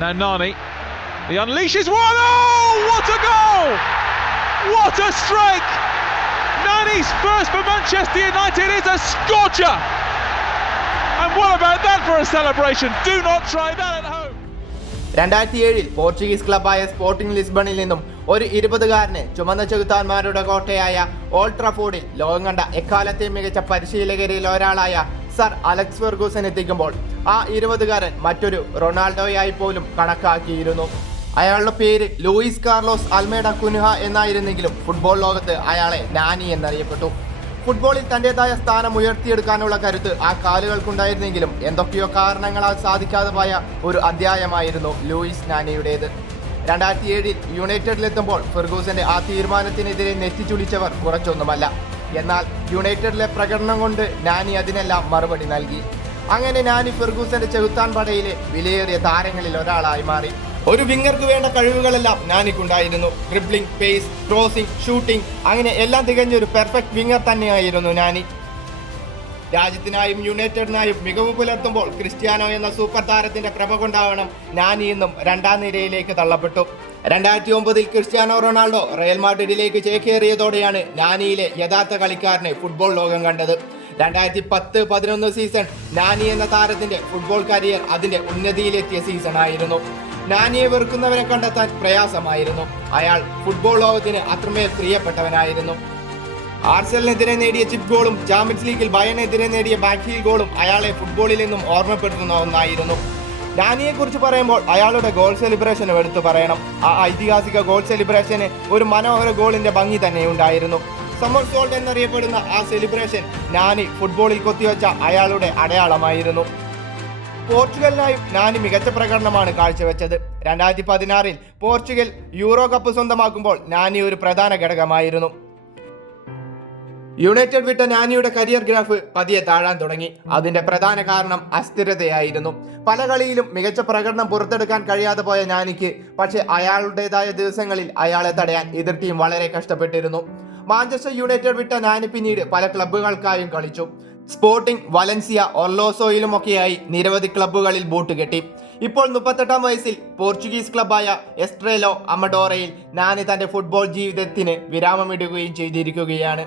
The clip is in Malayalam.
Now Nani, he unleashes one. Oh, what a goal! What a strike! Nani's first for Manchester United is a scorcher. And what about that for a celebration? Do not try that at home. 2007 Portuguese ക്ലബായ സ്പോർട്ടിംഗ് ലിസ്ബണിൽ നിന്നും ഒരു 20-കാരനെ ചുമന്ന ചെകുത്താന്മാരുടെ കോട്ടയായ ഓൾഡ് ട്രാഫോർഡിൽ ലോകം കണ്ട എക്കാലത്തെയും മികച്ച പരിശീലകരിൽ ഒരാളായ സർ അലക്സ് ഫെർഗൂസൻ എത്തിക്കുമ്പോൾ ആ 20-കാരൻ മറ്റൊരു റൊണാൾഡോയായി പോലും കണക്കാക്കിയിരുന്നു. അയാളുടെ പേര് Luis Carlos Almeida Cunha എന്നായിരുന്നെങ്കിലും football ലോകത്ത് അയാളെ നാനി എന്നറിയപ്പെട്ടു. ഫുട്ബോളിൽ തൻ്റെതായ സ്ഥാനം ഉയർത്തിയെടുക്കാനുള്ള കരുത്ത് ആ കാലുകൾക്കുണ്ടായിരുന്നെങ്കിലും എന്തൊക്കെയോ കാരണങ്ങളാൽ സാധിക്കാതെ പോയ ഒരു അധ്യായമായിരുന്നു ലൂയിസ് നാനിയുടേത്. 2007 യുണൈറ്റഡിലെത്തുമ്പോൾ ഫെർഗൂസന്റെ ആ തീരുമാനത്തിനെതിരെ നെറ്റിച്ചുളിച്ചവർ കുറച്ചൊന്നുമല്ല. എന്നാൽ യുണൈറ്റഡിലെ പ്രകടനം കൊണ്ട് നാനി അതിനെല്ലാം മറുപടി നൽകി. അങ്ങനെ നാനി ഫെർഗൂസന്റെ ചെകുത്താൻ പടയിലെ വിലയേറിയ താരങ്ങളിൽ ഒരാളായി മാറി. ഒരു വിങ്ങർക്ക് വേണ്ട കഴിവുകളെല്ലാം നാനിക്കുണ്ടായിരുന്നു. ഡ്രിബ്ലിംഗ്, പേസ്, ക്രോസിംഗ്, ഷൂട്ടിംഗ്, അങ്ങനെ എല്ലാം തികഞ്ഞൊരു പെർഫെക്റ്റ് വിങ്ങർ തന്നെയായിരുന്നു നാനി. രാജ്യത്തിനായും യുണൈറ്റഡിനായും മികവ് പുലർത്തുമ്പോൾ ക്രിസ്ത്യാനോ എന്ന സൂപ്പർ താരത്തിന്റെ പ്രഭ കൊണ്ടാവണം നാനി എന്നും രണ്ടാം നിരയിലേക്ക് തള്ളപ്പെട്ടു. 2009 ക്രിസ്ത്യാനോ റൊണാൾഡോ റയൽ മാഡ്രിഡിലേക്ക് ചേക്കേറിയതോടെയാണ് നാനിയിലെ യഥാർത്ഥ കളിക്കാരനെ ഫുട്ബോൾ ലോകം കണ്ടത്. 2010-11 സീസൺ നാനി എന്ന താരത്തിന്റെ ഫുട്ബോൾ കരിയർ അതിന്റെ ഉന്നതിയിലെത്തിയ സീസണായിരുന്നു. നാനിയെ വെറുക്കുന്നവരെ കണ്ടെത്താൻ പ്രയാസമായിരുന്നു. അയാൾ ഫുട്ബോൾ ലോകത്തിന് അത്രമേൽ പ്രിയപ്പെട്ടവനായിരുന്നു. ആർസെനലിനെതിരെ നേടിയ ചിപ്പ് ഗോളും ചാമ്പ്യൻസ് ലീഗിൽ ബയർനെതിരെ നേടിയ ബാക്ക്ഹീൽ ഗോളും അയാളെ ഫുട്ബോളിൽ നിന്നും ഓർമ്മപ്പെടുത്തുന്ന ഒന്നായിരുന്നു. നാനിയെ കുറിച്ച് പറയുമ്പോൾ അയാളുടെ ഗോൾ സെലിബ്രേഷനും എടുത്തു പറയണം. ആ ഐതിഹാസിക ഗോൾ സെലിബ്രേഷന് ഒരു മനോഹര ഗോളിന്റെ ഭംഗി തന്നെ ഉണ്ടായിരുന്നു. സമ്മർസോൾട്ട് എന്നറിയപ്പെടുന്ന ആ സെലിബ്രേഷൻ നാനി ഫുട്ബോളിൽ കൊത്തിവെച്ച അയാളുടെ അടയാളമായിരുന്നു. പോർച്ചുഗലിനായും നാനി മികച്ച പ്രകടനമാണ് കാഴ്ചവെച്ചത്. 2016 പോർച്ചുഗൽ യൂറോ കപ്പ് സ്വന്തമാക്കുമ്പോൾ നാനി ഒരു പ്രധാന ഘടകമായിരുന്നു. യുണൈറ്റഡ് വിട്ട നാനിയുടെ കരിയർ ഗ്രാഫ് പതിയെ താഴാൻ തുടങ്ങി. അതിന്റെ പ്രധാന കാരണം അസ്ഥിരതയായിരുന്നു. പല കളിയിലും മികച്ച പ്രകടനം പുറത്തെടുക്കാൻ കഴിയാതെ പോയ നാനിക്ക് പക്ഷേ അയാളുടേതായ ദിവസങ്ങളിൽ അയാളെ തടയാൻ എതിർ ടീം വളരെ കഷ്ടപ്പെട്ടിരുന്നു. മാഞ്ചസ്റ്റർ യുണൈറ്റഡ് വിട്ട നാനി പിന്നീട് പല ക്ലബ്ബുകൾക്കായും കളിച്ചു. സ്പോർട്ടിംഗ്, വലൻസിയ, ഒർലോസോയിലുമൊക്കെയായി നിരവധി ക്ലബ്ബുകളിൽ ബൂട്ട് കെട്ടി. ഇപ്പോൾ 38-ാം വയസ്സിൽ പോർച്ചുഗീസ് ക്ലബ്ബായ എസ്ട്രേലോ അമഡോറയിൽ നാനി തന്റെ ഫുട്ബോൾ ജീവിതത്തിന് വിരാമമിടുകയും ചെയ്തിരിക്കുകയാണ്.